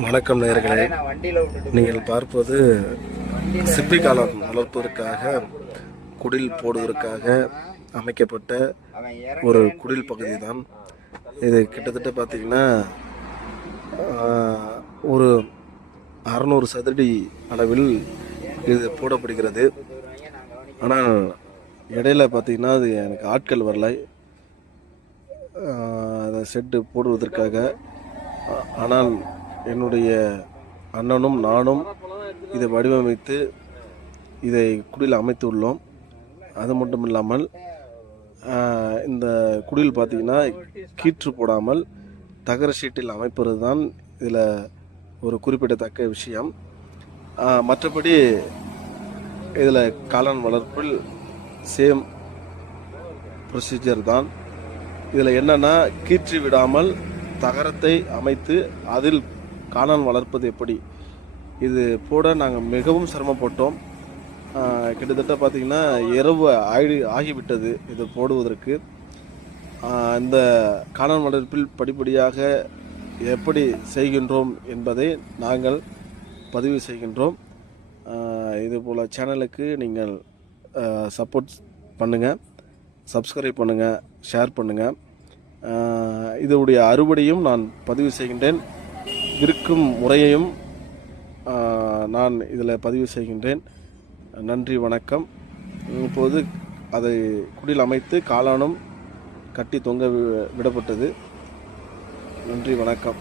வணக்கம் நேயர்களே, நீங்கள் பார்ப்பது சிப்பி காளான் வளர்ப்பதற்காக குடில் போடுவதற்காக அமைக்கப்பட்ட ஒரு குடில் பகுதி தான் இது. கிட்டத்தட்ட பார்த்திங்கன்னா ஒரு 600 சதுரடி அளவில் இது போடப்படுகிறது. ஆனால் இடையில பார்த்திங்கன்னா அது எனக்கு ஆட்கள் வரலை அதை செட்டு போடுவதற்காக. ஆனால் என்னுடைய அண்ணனும் நானும் இதை வடிவமைத்து இதை குடில் அமைத்து உள்ளோம். அது மட்டும் இல்லாமல் இந்த குடில் பார்த்திங்கன்னா கீற்று போடாமல் தகர ஷீட்டில் அமைப்பது தான் இதில் ஒரு குறிப்பிடத்தக்க விஷயம். மற்றபடி இதில் காளான் வளர்ப்பில் சேம் ப்ரொசீஜர் தான். இதில் என்னென்னா, கீற்று விடாமல் தகரத்தை அமைத்து அதில் காளான் வளர்ப்பது எப்படி, இது போட நாங்கள் மிகவும் சிரமப்பட்டோம். கிட்டத்தட்ட பார்த்திங்கன்னா இரவு ஆகிவிட்டது இது போடுவதற்கு. இந்த காளான் வளர்ப்பில் படிப்படியாக எப்படி செய்கின்றோம் என்பதை நாங்கள் பதிவு செய்கின்றோம். இதுபோல் சேனலுக்கு நீங்கள் சப்போர்ட் பண்ணுங்கள், சப்ஸ்கிரைப் பண்ணுங்கள், ஷேர் பண்ணுங்கள். இதனுடைய அறுவடையும் நான் பதிவு செய்கின்றேன், விற்கும் முறையையும் நான் இதில் பதிவு செய்கின்றேன். நன்றி, வணக்கம். இப்போது அதை குடில் அமைத்து காளானும் கட்டி தொங்க விடப்பட்டது. நன்றி, வணக்கம்.